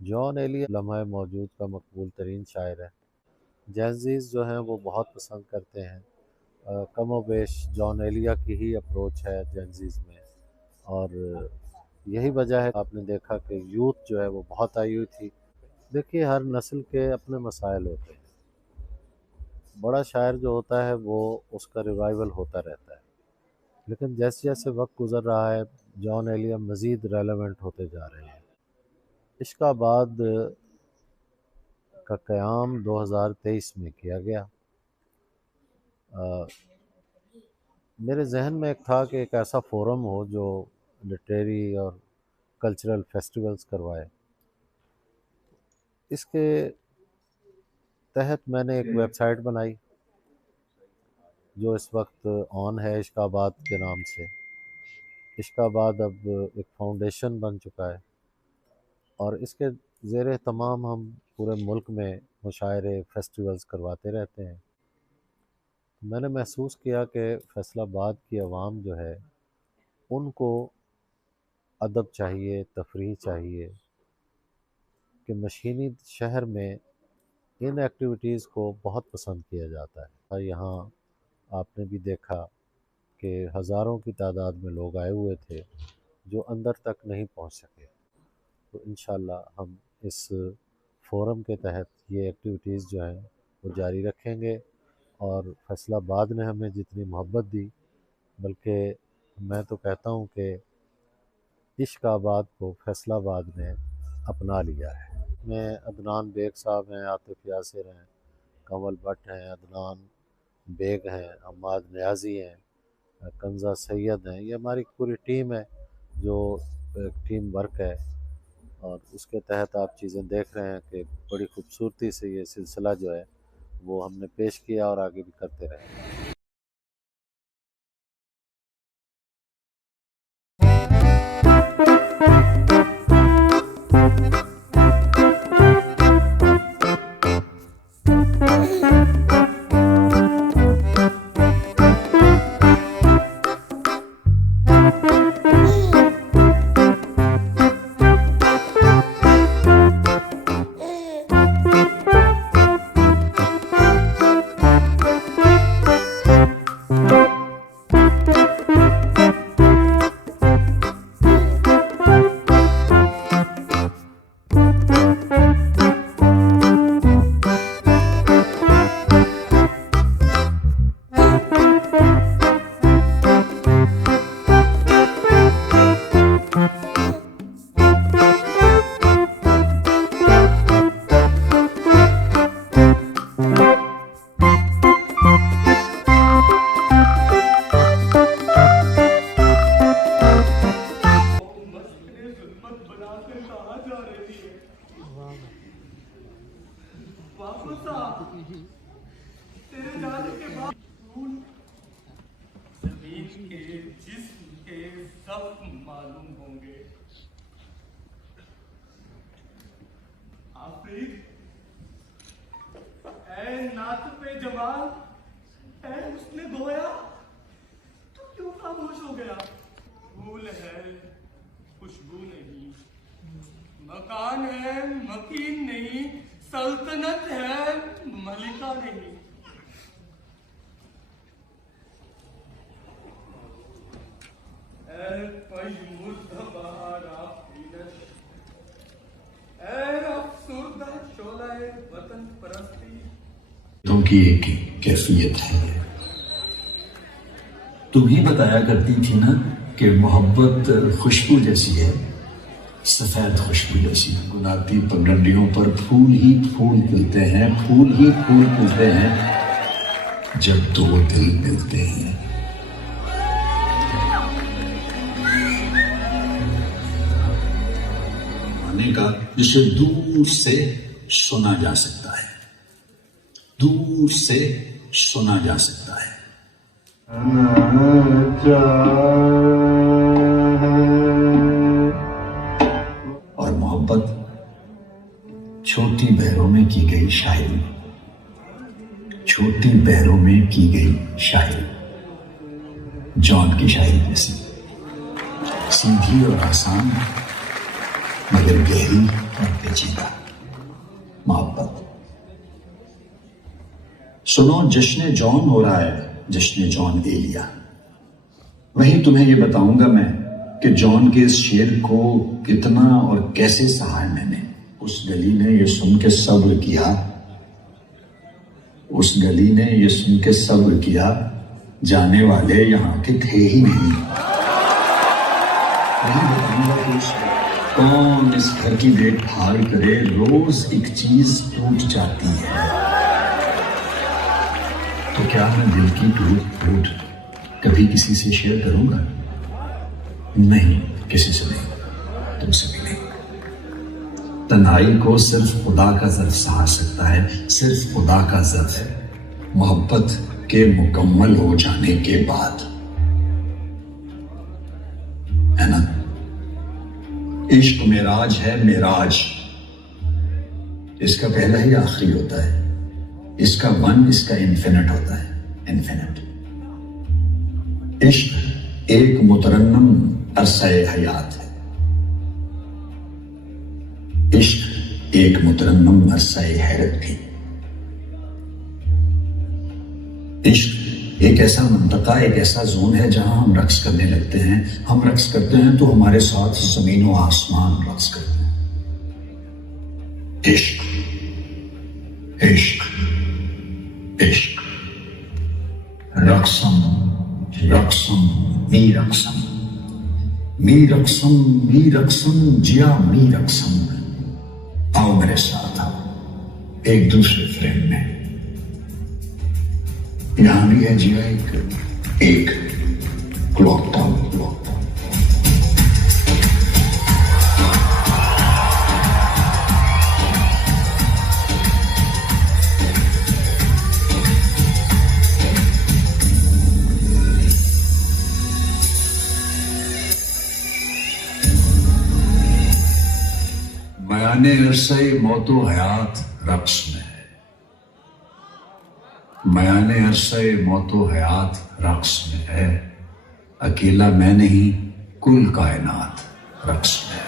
جان ایلی لمحہ موجود کا مقبول ترین شاعر ہے۔ جینزیز جو ہیں وہ بہت پسند کرتے ہیں، کم و بیش جان ایلیا کی ہی اپروچ ہے جینزیز میں، اور یہی وجہ ہے آپ نے دیکھا کہ یوتھ جو ہے وہ بہت آئی ہوئی تھی۔ دیکھیے ہر نسل کے اپنے مسائل ہوتے ہیں، بڑا شاعر جو ہوتا ہے وہ اس کا ریوائول ہوتا رہتا ہے، لیکن جیسے جیسے وقت گزر رہا ہے جان ایلیا مزید ریلیونٹ ہوتے جا رہے ہیں۔ عشق آباد کا قیام 2023 میں کیا گیا۔ میرے ذہن میں ایک تھا کہ ایک ایسا فورم ہو جو لٹریری اور کلچرل فیسٹیولز کروائے۔ اس کے تحت میں نے ایک ویب سائٹ بنائی جو اس وقت آن ہے عشق آباد کے نام سے۔ عشق آباد اب ایک فاؤنڈیشن بن چکا ہے، اور اس کے زیر اہتمام ہم پورے ملک میں مشاعرے فیسٹیولز کرواتے رہتے ہیں۔ میں نے محسوس کیا کہ فیصل آباد کی عوام جو ہے ان کو ادب چاہیے، تفریح چاہیے، کہ مشینی شہر میں ان ایکٹیویٹیز کو بہت پسند کیا جاتا ہے۔ یہاں آپ نے بھی دیکھا کہ ہزاروں کی تعداد میں لوگ آئے ہوئے تھے جو اندر تک نہیں پہنچ سکے۔ تو انشاءاللہ ہم اس فورم کے تحت یہ ایکٹیویٹیز جو ہیں وہ جاری رکھیں گے، اور فیصل آباد نے ہمیں جتنی محبت دی، بلکہ میں تو کہتا ہوں کہ عشق آباد کو فیصل آباد نے اپنا لیا ہے۔ میں عدنان بیگ صاحب ہیں، عاطف یاسر ہیں، کنول بٹ ہیں، عدنان بیگ ہیں، عماد نیازی ہیں، کنزہ سید ہیں، یہ ہماری پوری ٹیم ہے جو ٹیم ورک ہے، اور اس کے تحت آپ چیزیں دیکھ رہے ہیں کہ بڑی خوبصورتی سے یہ سلسلہ جو ہے وہ ہم نے پیش کیا اور آگے بھی کرتے رہے۔ زمین کے جسم کے زخم معلوم ہوں گے۔ آفرید اے ناطق جمال، اے حسن گویا، تو کیوں خاموش ہو گیا؟ پھول ہے خوشبو نہیں، مکان ہے مکین نہیں، سلطنت ہے ملکہ نہیں۔ اے پیمرد بہار آفرینش، اے افسردہ شعلہ وطن پرستی۔ تم کی ایک کیفیت ہے، تم ہی بتایا کرتی تھی نا کہ محبت خوشبو جیسی ہے، سفید خوشبو جیسی۔ گناتی پگڈنڈیوں پر پھول ہی پھول کھلتے ہیں، پھول ہی پھول کھلتے ہیں جب دو دل ملتے ہیں۔ آنے کا جسے دور سے سنا جا سکتا ہے، دور سے سنا جا سکتا ہے۔ اور محبت چھوٹی بہروں میں کی گئی شاعری، چھوٹی بہروں میں کی گئی شاعری، جان کی شاعری جیسی سیدھی اور آسان، مگر گہری اور پیچیدہ محبت. سنو جشن جون ہو رہا ہے, جشن جون ایلیا. وہیں تمہیں یہ بتاؤں گا میں کہ جون کے اس شعر کو کتنا اور کیسے سہا ہے میں نے. اس گلی نے یہ سن کے صبر کیا, اس گلی نے یہ سن کے صبر کیا, جانے والے یہاں کے تھے ہی نہیں. وہیں بتاؤں گا کہ اس کون اس گھر کی دیکھ بھال کرے, روز ایک چیز ٹوٹ جاتی ہے. تو کیا میں دل کی ٹوٹ کبھی کسی سے شیئر کروں گا؟ نہیں, کسی سے نہیں, تم سے بھی نہیں. تنہائی کو صرف خدا کا ظرف سہا سکتا ہے, صرف خدا کا ظرف, محبت کے مکمل ہو جانے کے بعد, ہے نا. عشق معراج ہے, معراج. اس کا پہلا ہی آخری ہوتا ہے, اس کا ون اس کا انفینٹ ہوتا ہے, انفینٹ. عشق ایک مترنم عرصہ حیات ہے, عشق ایک مترنم عرصہ حیرت بھی. عشق ایک ایسا منطقہ, ایک ایسا زون ہے جہاں ہم رقص کرنے لگتے ہیں. ہم رقص کرتے ہیں تو ہمارے ساتھ زمین و آسمان رقص کرتے ہیں. عشق, عشق, عشق. رقصم رقصم می رقصم, می رقصم می رقصم, جیا می رقصم. آؤ میرے ساتھ, آؤ ایک دوسرے فریم میں. یہاں بھی ہے جیا ایک کلاک ٹاور, کلاک ٹاور. میانے عرصہ موت و حیات رقص میں ہے, میانے عرصہ موت و حیات رقص میں ہے. اکیلا میں نہیں, کل کائنات رقص میں ہے.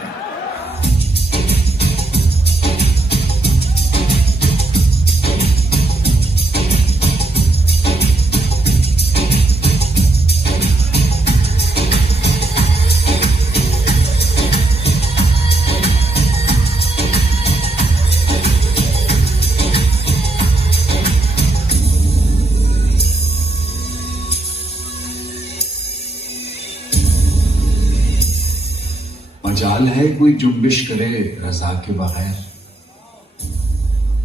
مجال ہے کوئی جنبش کرے رضا کے بغیر,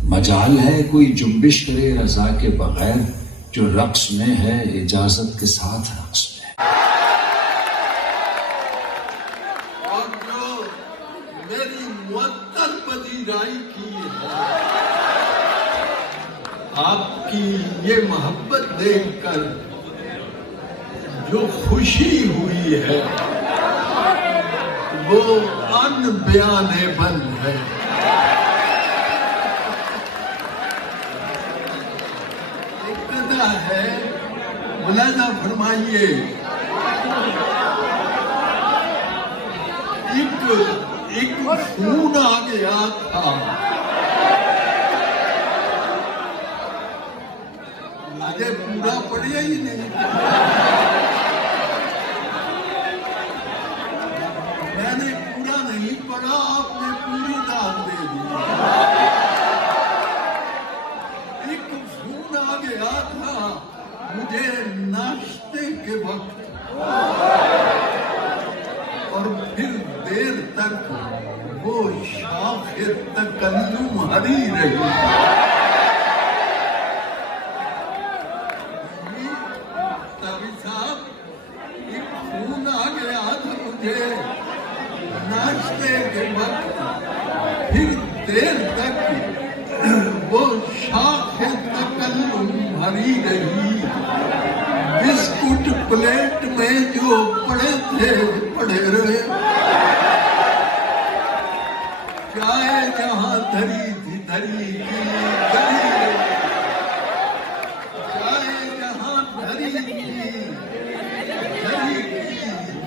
مجال ہے کوئی جنبش کرے رضا کے بغیر, جو رقص میں ہے اجازت کے ساتھ رقص میں ہے. اور جو میری معطر پذیرائی کی ہے, آپ کی یہ محبت دیکھ کر جو خوشی ہوئی ہے وہ ان بیانیبل ہے. ابتدا ہے, ملاحظہ فرمائیے, ایک خون آ گیا تھا. مجھے پورا پڑھیا ہی نہیں, میں نے پورا نہیں پڑھا, آپ نے پوری داد دے دی. ایک فون آ گیا تھا مجھے ناشتے کے وقت, اور پھر دیر تک وہ شاخ تکلم ہری رہی. صاحب, ایک فون آ گیا تھا مجھے ناشتے کے وقت, پھر دیر تک وہ شاخ تکلم بھری رہی. بسکٹ پلیٹ میں جو پڑے تھے پڑے رہے, چائے جہاں دھری تھی دھری کی دھری رہی, چائے جہاں دھری کی دھری کی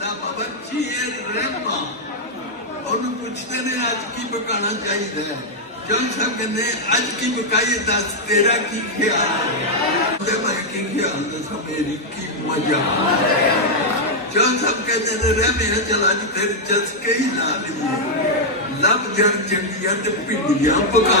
ਦਾ ਬੱਚੀ ਇਹ ਰਹਿਮਾ ਉਹਨੂੰ ਪੁੱਛਦੇ ਨੇ ਅੱਜ ਕੀ ਪਕਾਣਾ ਚਾਹੀਦਾ ਹੈ। ਚੌਧਰੀ ਸਾਹਿਬ ਕਹਿੰਦੇ ਅੱਜ ਕੀ ਪਕਾਈਏ, ਦੱਸ ਤੇਰਾ ਕੀ ਖਿਆਲ ਹੈ। ਤੇ ਮੈਂ ਕੀ ਖਿਆਲ ਦੱਸਾਂ, ਮੇਰੀ ਕੀ ਮਜ਼ਾ। ਚੌਧਰੀ ਸਾਹਿਬ ਕਹਿੰਦੇ ਨੇ ਰਹਿਮਿਆ ਚਲ ਅੱਜ ਫਿਰ ਚਸਕੇ ਹੀ ਲਾ ਲਈਏ, ਲੱਭ ਜਣ ਚੰਗੀਆਂ ਤੇ ਭਿੰਡੀਆਂ ਪਕਾ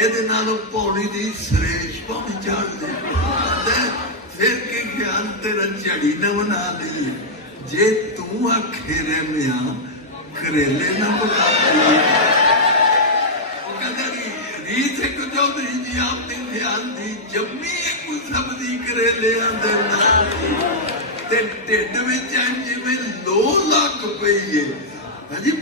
ਇਹਦੇ ਨਾਲੋਂ ਪੌੜੀ ਦੀ ਸਰੇਸ਼ ਭਾਵੇਂ ਚੜ ਦੇ। ਫਿਰ ਕੀ ਖਿਆਲ ਤੇਰਾ ਝੜੀ ਨਾ ਬਣਾ ਲਈਏ, ਜੇ ਤੂੰ ਆਖੇ ਰਹਿਮਿਆ ਕਰੇਲੇ ਨਾ ਪਕਾ ਲਈਏ। ਉਹ ਕਹਿੰਦਾ ਰੀਤ ਇੱਕ ਚੌਧਰੀ ਜੀ ਆਪ ਦੇ ਖਿਆਲ ਦੀ ਜੰਮੀ ਇੱਕ ਸਬਜ਼ੀ ਕਰੇਲਿਆਂ ਦੇ ਨਾਲ ਤੇ ਢਿੱਡ ਵਿੱਚ ਜਿਵੇਂ ਲੋ ਲੱਗ ਪਈ ਏ। ਹਾਂਜੀ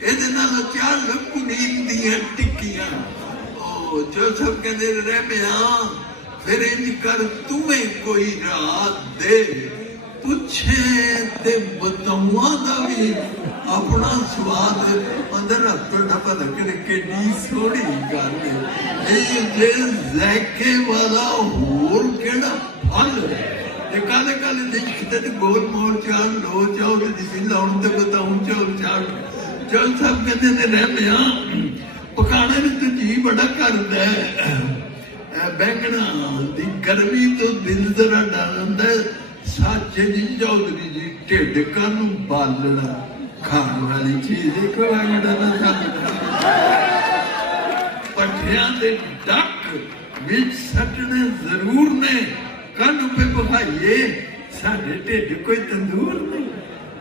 ਇਹਦੇ ਨਾਲ ਚਾਰ ਕੁਨੀਨ ਦੀਆਂ ਟਿੱਕੀਆਂ ਉਹ ਜੋ ਸਭ ਕਹਿੰਦੇ ਰਹਿ ਪਿਆ ਫਿਰ ਇੰਜ ਕਰ ਤੂੰ ਕੋਈ ਰਾਤ ਦੇ ਪੁੱਛੇ ਤੇ ਬਤਾਵਾਂ ਦਾ ਵੀ ਆਪਣਾ ਸਵਾਦ ਅੰਦਰ ਆਪਣਾ ਪਤਾ ਕਿ ਕਿੰਨੀ ਸੋਹਣੀ ਗੱਲ ਇਹ ਜੇ ਜ਼ੈਕੇ ਵਾਲਾ ਹੋਰ ਕਿਹੜਾ ਫਲ ਤੇ ਕਾਲੇ ਕਾਲੇ ਦੇ ਕਿਤੇ ਤੇ ਗੋਲ ਮੋੜ ਚਾਲ ਲੋ ਚਾਉ ਦੀ ਲਾਉਣ ਤੇ ਬਤਾਉਂ ਚਾਉ ਚਾਲ ਚਲ ਸਭ ਕਹਿੰਦੇ ਨੇ ਰਹਿ ਪਿਆ ਪਕਾਣੇ ਨੂੰ ਤੇ ਜੀ ਬੜਾ ਕਰਦਾ ਬੈਂਗਣਾ ਦੀ ਗਰਮੀ ਤੋਂ ਦਿਲ ਜ਼ਰਾ ਡਰਦਾ ਸੱਚ ਜੀ ਚੌਧਰੀ ਜੀ ਢਿੱਡ ਕਾਨੂੰ ਬਾਲਣਾ ਖਾਣ ਵਾਲੀ ਚੀਜ਼ ਦੇਖੋ ਬੈਂਗਣਾ ਨਾ ਚੱਲਦਾ ਪੱਠਿਆਂ ਦੇ ਡੱਕ ਵਿੱਚ ਸੱਟਣੇ ਜ਼ਰੂਰ ਨੇ ਕੰਨ ਪੇ ਪਹਾਈਏ ਸਾਡੇ ਢਿੱਡ ਕੋਈ ਤੰਦੂਰ ਨਹੀਂ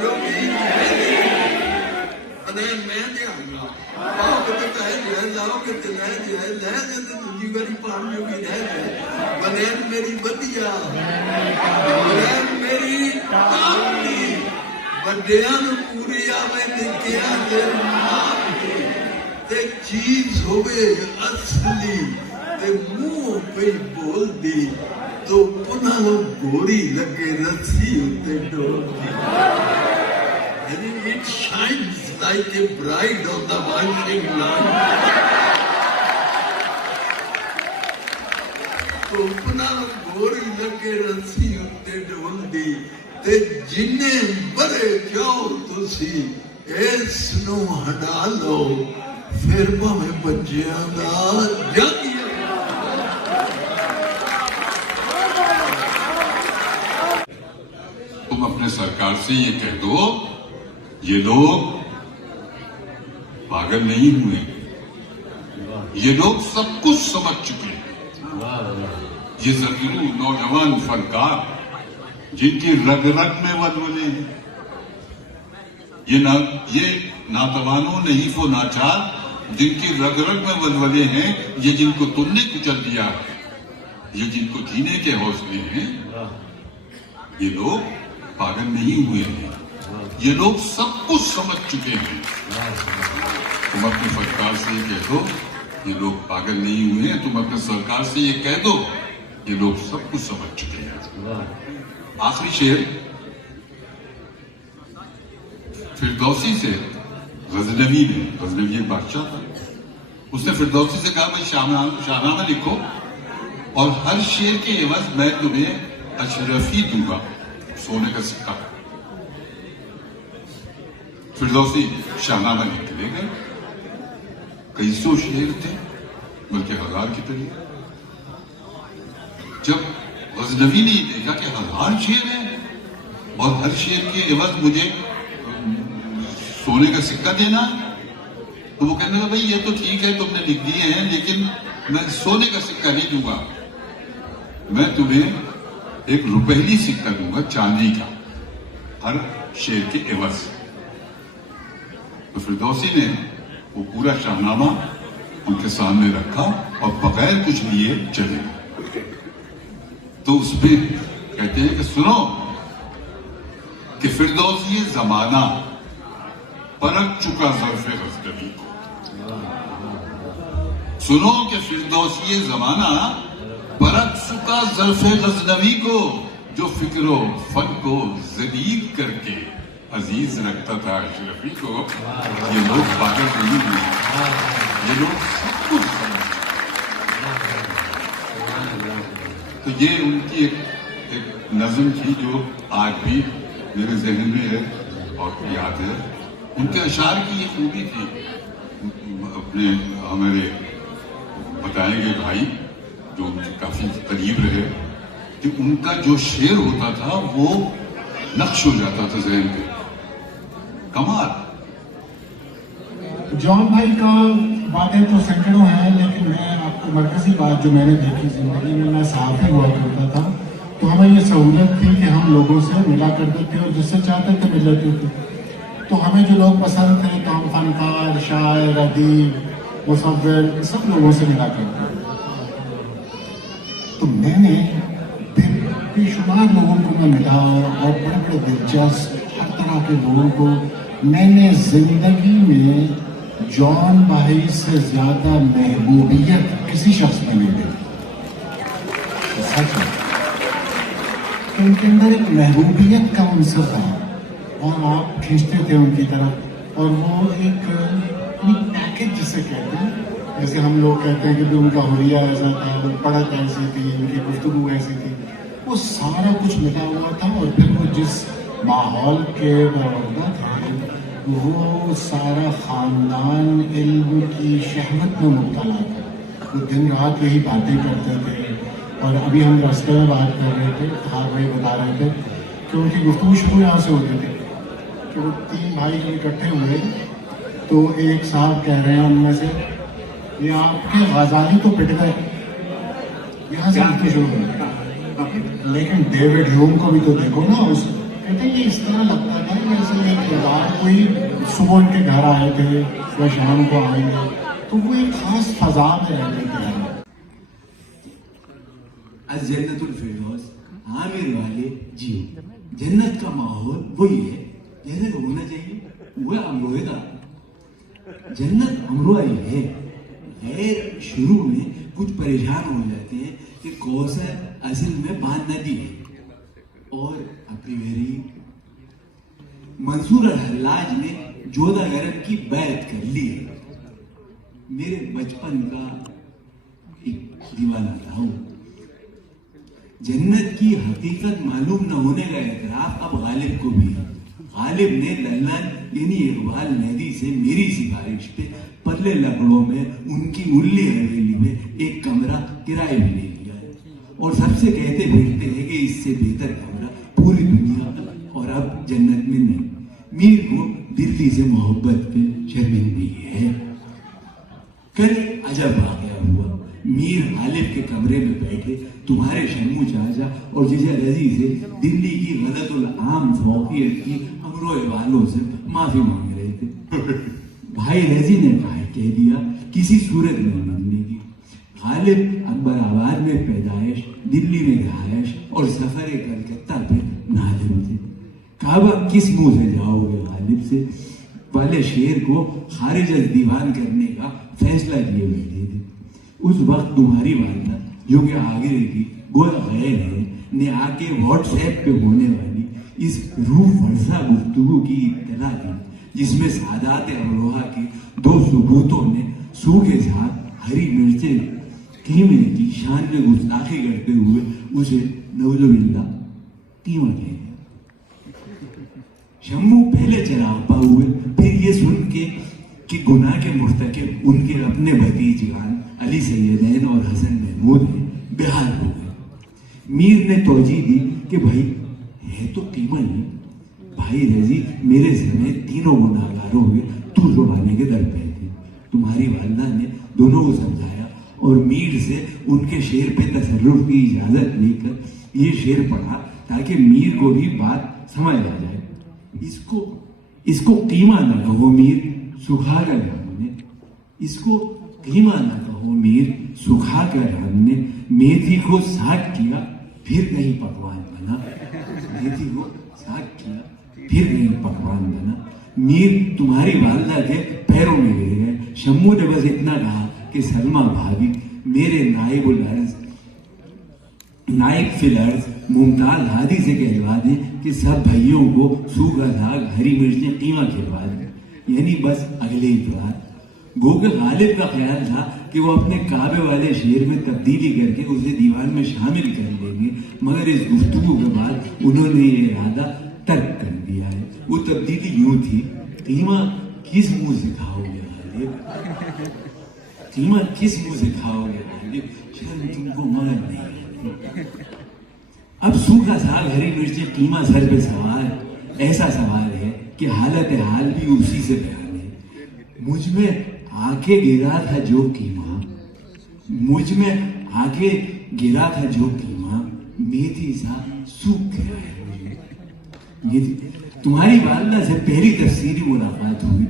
جوگی میں دیا آؤ کہ کہے جائے لاؤ کہ لے جائے لے جائے تو دوسری باری پان جوگی رہ جائے بنین میری بدیا بنین میری کامنی بڑیاں پوری آوے نکیا دیر ماں تے چیز ہوئے اصلی تے منہ پہ بول دی تو پناہ گوری لگے رسی ہوتے ڈول دی It shines like a bride on the washing line. تو اپنا گوری لگے رسی ہوتے ڈول دی تے جنے بڑے جاؤ تسی اس نو ہٹا لو پھر میں بچیاں دا جاگی تم اپنے سرکار سے یہ کہہ دو یہ لوگ پاگل نہیں ہوئے یہ لوگ سب کچھ سمجھ چکے یہ ضرور نوجوان فنکار جن کی رگ رگ میں ولولے ہیں یہ ناتوانوں نہیں وہ ناچار جن کی رگ رگ میں ولولے ہیں یہ جن کو تم نے کچل دیا یہ جن کو جینے کے حوصلے ہیں یہ لوگ پاگل نہیں ہوئے ہیں یہ لوگ سب کچھ سمجھ چکے ہیں تم اپنے سرکار سے یہ کہہ دو یہ لوگ پاگل نہیں ہوئے ہیں تم اپنے سرکار سے یہ کہہ دو یہ لوگ سب کچھ سمجھ چکے ہیں آخری شعر فردوسی سے غزنوی نے غزنوی ایک بادشاہ تھا اس نے فردوسی سے کہا بھائی شاہنامہ لکھو اور ہر شعر کے عوض میں تمہیں اشرفی دوں گا سونے کا سکہ فردوسی شاہنامہ لکھ لے گئے کئی سو شعر تھے بلکہ ہزار کی طرح جب غزنوی نے دیکھا کہ ہزار شعر ہیں اور ہر شعر کے عوض مجھے سونے کا سکہ دینا تو وہ کہنے لگا بھائی یہ تو ٹھیک ہے تم نے لکھ دیے ہیں لیکن میں سونے کا سکہ نہیں دوں گا میں تمہیں ایک روپہلی سکہ دوں گا چاندی کا ہر شعر کے عوض تو فردوسی نے وہ پورا شاہنامہ ان کے سامنے رکھا اور بغیر کچھ لیے چلے تو اس پہ کہتے ہیں کہ سنو کہ فردوسی زمانہ پرکھ چکا ظرف غزنوی کو سنو کہ فردوسی زمانہ پرکھ چکا ظرف غزنوی کو جو فکر و فن کو ذلیل کر کے عزیز رکھتا تھا اشرفی کو یہ لوگ پاگل نہیں ہوئے یہ لوگ سب کچھ تو یہ ان کی ایک نظم تھی جو آج بھی میرے ذہن میں ہے اور یاد ہے ان کے اشعار کی یہ خوبی تھی اپنے ہمارے بتائیں گے بھائی جو ان کے کافی قریب رہے کہ ان کا جو شعر ہوتا تھا وہ نقش ہو جاتا تھا ذہن پہ کمال جان بھائی کا باتیں تو سینکڑوں ہیں لیکن میں آپ کو مرکزی بات جو میں نے دیکھی زندگی میں صحافی ہوا کرتا تھا تو ہمیں یہ سہولت تھی کہ ہم لوگوں سے ملا کرتے تھے اور جس سے چاہتے تھے مل لیتے تھے تو ہمیں جو لوگ پسند تھے تو ہم فنکار شاعر ادیب مصور سب لوگوں سے ملا کرتے تو میں نے بے شمار لوگوں کو میں ملا اور بڑے بڑے دلچسپ ہر طرح کے لوگوں کو میں نے زندگی میں جان بھائی سے زیادہ محبوبیت کسی شخص میں نہیں دیکھی سچ ہے ان کے اندر ایک محبوبیت کا عنصر تھا اور آپ کھینچتے تھے ان کی طرف اور وہ ایک پیکج جسے کہتے ہیں جیسے ہم لوگ کہتے ہیں کہ ان کا حلیہ ایسا تھا وہ پڑھت ایسی تھی ان کی گفتگو ایسی تھی وہ سارا کچھ ملا ہوا تھا اور پھر وہ جس ماحول کے برآمدہ تھے وہ سارا خاندان علم کی شہوت میں مبتلا تھا وہ دن رات یہی باتیں کرتے تھے اور ابھی ہم راستے میں بات کر رہے تھے ہر بھائی بتا رہے تھے کہ ان کی گفتگو شروع یہاں سے ہوتی تھی کہ وہ تین بھائی جب اکٹھے ہوئے تو ایک صاحب کہہ رہے ہیں ان میں سے یہ آپ کے غزالی تو پٹ گئے یہاں سے گفتگو شروع ہوئی لیکن ڈیوڈ ہیوم کو بھی تو دیکھو نا اس کہتے ہیں کہ اس طرح لگتا تھا جیسے ایک کردار کوئی صبح ان کے گھر آئے تھے یا شام کو آئیں گے تو وہ ایک خاص فضا میں رہتے تھے. از جنت الفردوس عامر والے جیو. جنت کا ماحول وہی ہے جیسے ہونا چاہیے. وہ امروہے کا جنت امروہہ ہی ہے. غیر شروع میں کچھ پریشان ہو جاتے ہیں کہ کوثر اصل میں باندھ ندی ہے. اور اپنی میری منصور الحلاج نے جودہ گرم کی بیعت کر لی ہے. میرے بچپن کا ایک دیوانہ تھا. جنت کی حقیقت معلوم نہ ہونے کا اعتراف اب غالب کو بھی ہے. غالب نے للن یعنی اقبال مہدی سے میری سفارش پہ پتلے لکڑوں میں ان کی ملی حویلی میں ایک کمرہ کرائے میں لے لیا ہے اور سب سے کہتے پھرتے ہیں کہ اس سے بہتر کمرہ پوری دنیا اور اب جنت میں نہیں. میر کو دلی سے محبت پہ شرمندگی ہے. کل عجب واقعہ ہوا. میر غالب کے کمرے میں بیٹھے تمہارے شمو چاچا اور ججا رضی سے دلی کی غلط العام فوقیت کی امروہے والوں سے معافی مانگ رہے تھے. بھائی رضی نے کہہ دیا کسی صورت میں ملنے کی. غالب اکبر آباد میں پیدائش، دلی میں رہائش اور سفر کلکتہ پہ نادم تھے. کعبہ کس منہ سے جاؤ گے غالب سے والے شعر کو خارج از دیوان کرنے کا فیصلہ کیے بیٹھے تھے. اس وقت تمہاری والدہ جو کہ آگرے کی گویا غیر ہے نے آ کے واٹس ایپ پہ ہونے والی اس روح فرسا گفتگو کی اطلاع دی جس میں سادات امروہہ کے 2 ثبوتوں نے سو کے ساتھ ہری مرچیں قیمے کی شان میں گستاخی کرتے ہوئے اسے نعوذ باللہ قیمہ کہہ دیا. شمو پہلے چراغپا ہوئے. پھر یہ سن کے کہ گناہ کے مرتکب ان کے اپنے بھتیجگان علی سیدین اور حسن محمود ہیں بحال ہو گئے. میر نے توجہ دی کہ بھائی ہے تو قیمہ ہی. بھائی رضی میرے سمیت تینوں گناہگاروں میں تو زبانے کے در پہ تھے. تمہاری والدہ نے دونوں کو سمجھایا اور میر سے ان کے شعر پہ تصرف کی اجازت لے کر یہ شعر پڑھا تاکہ میر کو بھی بات سمجھ آ جائے. اس کو قیمہ نہ کہو میر سکھا کر ہم نے. اس کو قیمہ نہ کہو میر سکھا کر ہم نے. میتھی کو ساگ کیا پھر کہیں پکوان بنا. میتھی کو ساگ کیا پھر کہیں پکوان بنا. میر تمہاری والدہ کے پیروں میں گر گئے. شمو نے بس اتنا کہا کہ سلمہ بھابھی میرے نائب فی الارض ممتاز ہادی سے کہلوا دیں کہ سب بھائیوں کو سوکھا ساگ ہری مرچیں قیمہ کھلوا دیں. یعنی بس اگلے اتوار. گو کہ غالب کا خیال تھا کہ وہ اپنے کعبے والے شعر میں تبدیلی کر کے اسے دیوان میں شامل کر لیں گے، مگر اس گفتگو کے بعد انہوں نے یہ ارادہ ترک کر دیا ہے. وہ تبدیلی یوں تھی: قیمہ کس منہ سے کھاؤ گے غالب؟ قیمہ کس منہ سے کھاؤ گے غالب؟ شرم تم کو مگر نہیں آتی. اب سوکھا ساگ ہری مرچیں قیمہ سر پہ سوار ایسا سوال ہے کہ حالت حال بھی اسی سے بیان ہے. مجھ میں آ کے گرا تھا جو قیمہ، مجھ میں آ کے گرا تھا جو قیمہ، میتھی سا سوکھ گیا ہے. تمہاری والدہ سے پہلی تفصیلی ملاقات ہوئی.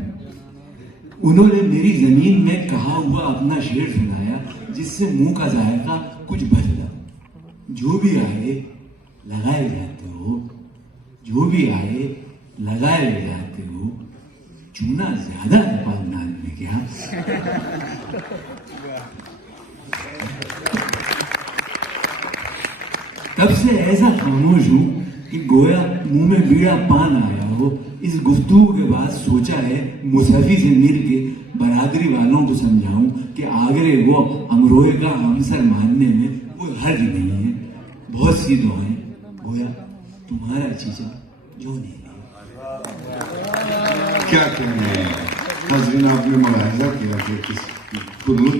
انہوں نے میری زمین میں کہا ہوا اپنا شعر سنایا جس سے منہ کا ذائقہ کچھ بدلا. جو بھی آئے لگائے جاتے ہو، جو بھی آئے لگائے جاتے ہو، چونا زیادہ ہے پاکستان میں کیا؟ تب سے ایسا خاموش ہوں کہ گویا منہ میں بیڑا پان آیا ہو. اس گفتگو کے بعد سوچا ہے مصحفی سے مل کے برادری والوں کو سمجھاؤں کہ آگرے کو امروہے کا ہمسر ماننے میں کوئی حرج نہیں ہے. بہت سی دعائیں. گویا تمہارا چیچا جو نہیں. کیا کہنے ہیں حضرین، آپ نے ملاحظہ کیا کہ